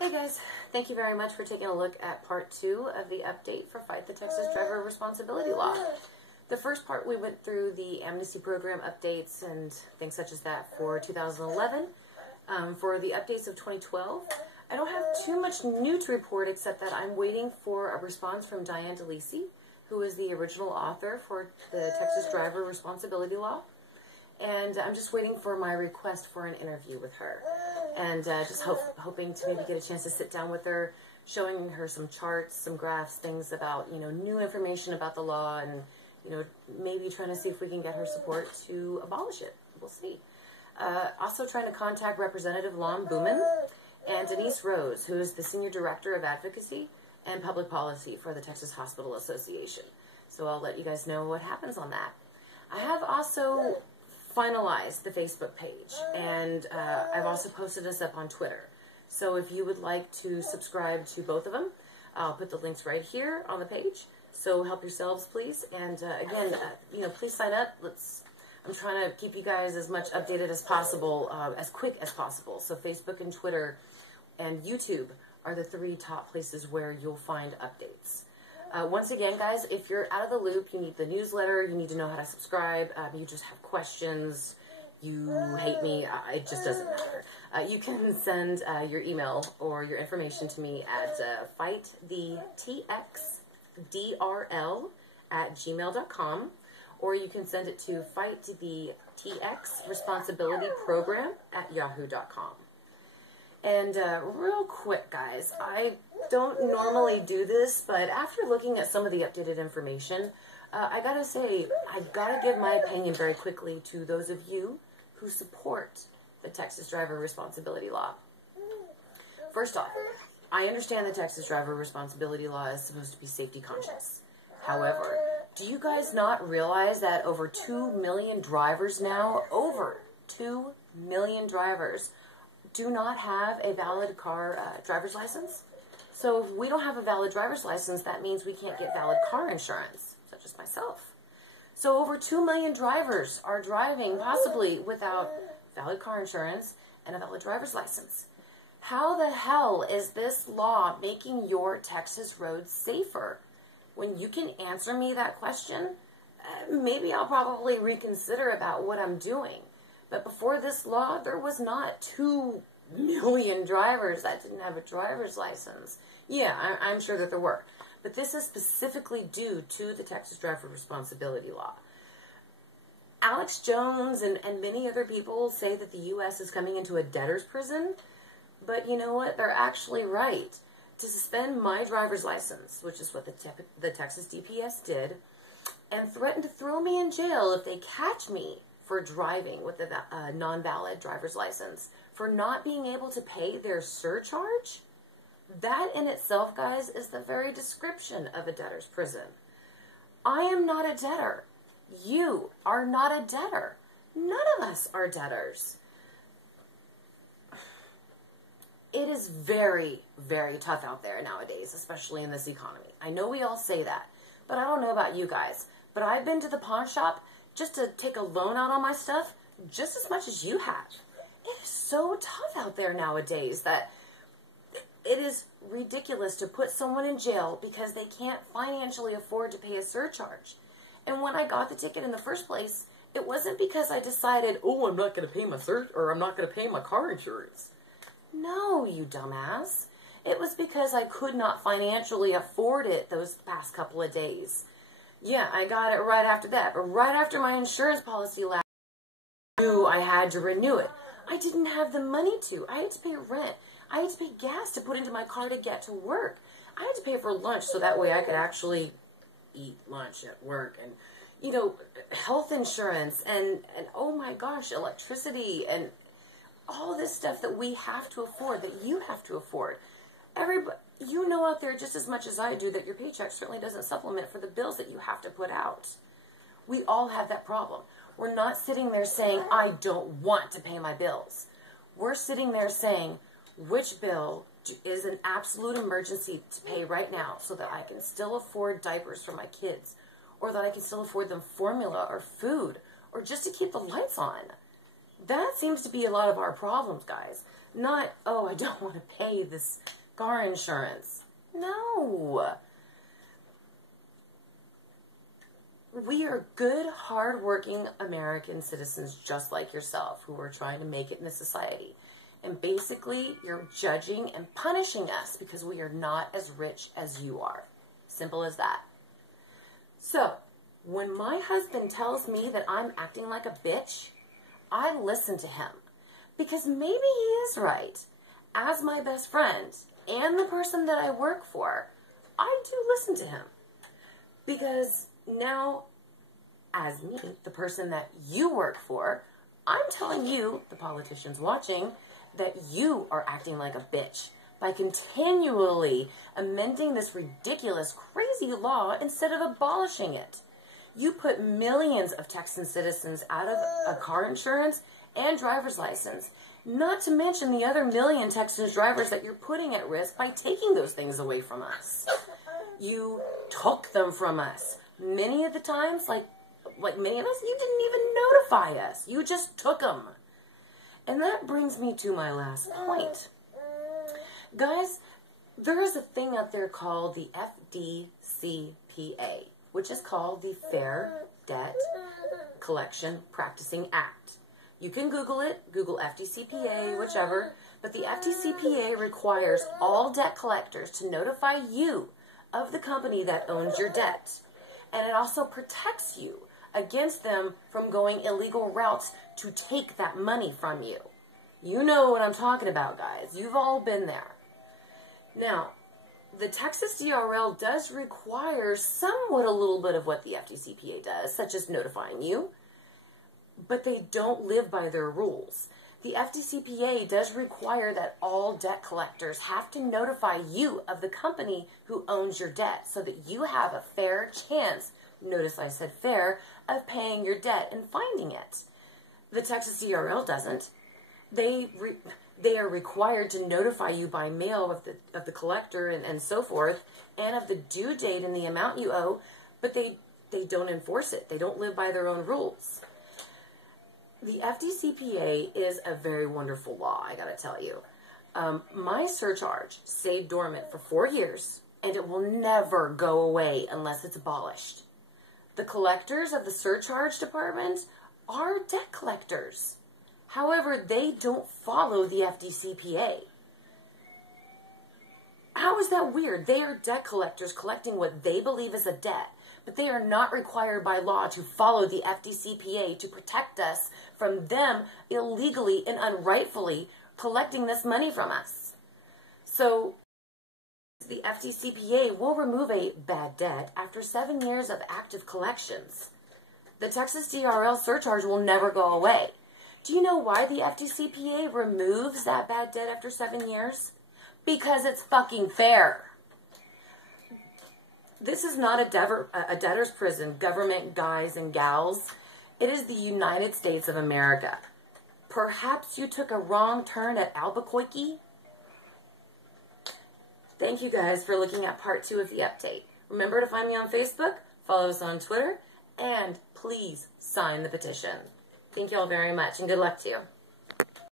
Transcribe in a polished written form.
Hey guys, thank you very much for taking a look at part 2 of the update for Fight the Texas Driver Responsibility Law. The first part we went through the amnesty program updates and things such as that for 2011. For the updates of 2012, I don't have too much new to report except that I'm waiting for a response from Diane DeLisi, who is the original author for the Texas Driver Responsibility Law. And I'm just waiting for my request for an interview with her. And just hoping to maybe get a chance to sit down with her, showing her some charts, some graphs, things about, new information about the law, and, maybe trying to see if we can get her support to abolish it. We'll see. Also trying to contact Representative Lon Booman and Denise Rose, who is the Senior Director of Advocacy and Public Policy for the Texas Hospital Association. So I'll let you guys know what happens on that. I have also finalized the Facebook page, and I've also posted this up on Twitter. So if you would like to subscribe to both of them, I'll put the links right here on the page. So help yourselves, please. And again, please sign up. I'm trying to keep you guys as much updated as possible, as quick as possible. So Facebook and Twitter and YouTube are the 3 top places where you'll find updates. Once again, guys, if you're out of the loop, you need the newsletter, you need to know how to subscribe, you just have questions, you hate me, it just doesn't matter. You can send your email or your information to me at fightthetxdrl@gmail.com, or you can send it to fightthetxresponsibilityprogram@yahoo.com. And real quick, guys, I don't normally do this, but after looking at some of the updated information, I gotta say, I gotta give my opinion very quickly to those of you who support the Texas Driver Responsibility Law. First off, I understand the Texas Driver Responsibility Law is supposed to be safety conscious. However, do you guys not realize that over 2 million drivers now, over 2 million drivers, do not have a valid driver's license? So if we don't have a valid driver's license, that means we can't get valid car insurance, such as myself. So over 2 million drivers are driving possibly without valid car insurance and a valid driver's license. How the hell is this law making your Texas roads safer? When you can answer me that question, maybe I'll probably reconsider about what I'm doing. But before this law, there was not 2 million drivers that didn't have a driver's license. Yeah, I'm sure that there were. But this is specifically due to the Texas Driver Responsibility Law. Alex Jones and many other people say that the U.S. is coming into a debtor's prison. But you know what? They're actually right. To suspend my driver's license, which is what the Texas DPS did, and threaten to throw me in jail if they catch me for driving with a non-valid driver's license, for not being able to pay their surcharge, that in itself, guys, is the very description of a debtor's prison. I am not a debtor. You are not a debtor. None of us are debtors. It is very, very tough out there nowadays, especially in this economy. I know we all say that, but I don't know about you guys. But I've been to the pawn shop just to take a loan out on my stuff just as much as you have. It is so tough out there nowadays that it is ridiculous to put someone in jail because they can't financially afford to pay a surcharge. And when I got the ticket in the first place, it wasn't because I decided, oh, I'm not going to pay my I'm not going to pay my car insurance. No, you dumbass. It was because I could not financially afford it those past couple of days. Yeah, I got it right after that. But right after my insurance policy lapsed, I knew I had to renew it. I didn't have the money to. I had to pay rent. I had to pay gas to put into my car to get to work. I had to pay for lunch so that way I could actually eat lunch at work. And, health insurance and oh my gosh, electricity and all this stuff that we have to afford, that you have to afford. Everybody, out there just as much as I do that your paycheck certainly doesn't supplement for the bills that you have to put out. We all have that problem. We're not sitting there saying, I don't want to pay my bills. We're sitting there saying, which bill is an absolute emergency to pay right now so that I can still afford diapers for my kids, or that I can still afford them formula or food, or just to keep the lights on. That seems to be a lot of our problems, guys. Not, oh, I don't want to pay this car insurance. No. We are good, hard-working American citizens just like yourself who are trying to make it in the society. And basically, you're judging and punishing us because we are not as rich as you are. Simple as that. So, when my husband tells me that I'm acting like a bitch, I listen to him. Because maybe he is right. As my best friend and the person that I work for, I do listen to him. Because now, as me, the person that you work for, I'm telling you, the politicians watching, that you are acting like a bitch by continually amending this ridiculous, crazy law instead of abolishing it. You put millions of Texan citizens out of a car insurance and driver's license, not to mention the other million Texan drivers that you're putting at risk by taking those things away from us. You took them from us. Many of the times, like many of us, you didn't even notify us. You just took them. And that brings me to my last point. Guys, there is a thing out there called the FDCPA, which is called the Fair Debt Collection Practicing Act. You can Google it, Google FDCPA, whichever, but the FDCPA requires all debt collectors to notify you of the company that owns your debt. And it also protects you against them from going illegal routes to take that money from you. You know what I'm talking about, guys. You've all been there. Now, the Texas DRL does require somewhat a little bit of what the FDCPA does, such as notifying you, but they don't live by their rules. The FDCPA does require that all debt collectors have to notify you of the company who owns your debt so that you have a fair chance, notice I said fair, of paying your debt and finding it. The Texas DRL doesn't. They are required to notify you by mail of the collector and so forth, and of the due date and the amount you owe, but they don't enforce it. They don't live by their own rules. The FDCPA is a very wonderful law, I gotta tell you. My surcharge stayed dormant for 4 years, and it will never go away unless it's abolished. The collectors of the surcharge department are debt collectors. However, they don't follow the FDCPA. How is that weird? They are debt collectors collecting what they believe is a debt, but they are not required by law to follow the FDCPA to protect us from them illegally and unrightfully collecting this money from us. So, the FDCPA will remove a bad debt after 7 years of active collections. The Texas DRL surcharge will never go away. Do you know why the FDCPA removes that bad debt after 7 years? Because it's fucking fair. This is not a debtor's prison, government guys and gals. It is the United States of America. Perhaps you took a wrong turn at Albuquerque? Thank you guys for looking at part 2 of the update. Remember to find me on Facebook, follow us on Twitter, and please sign the petition. Thank you all very much, and good luck to you.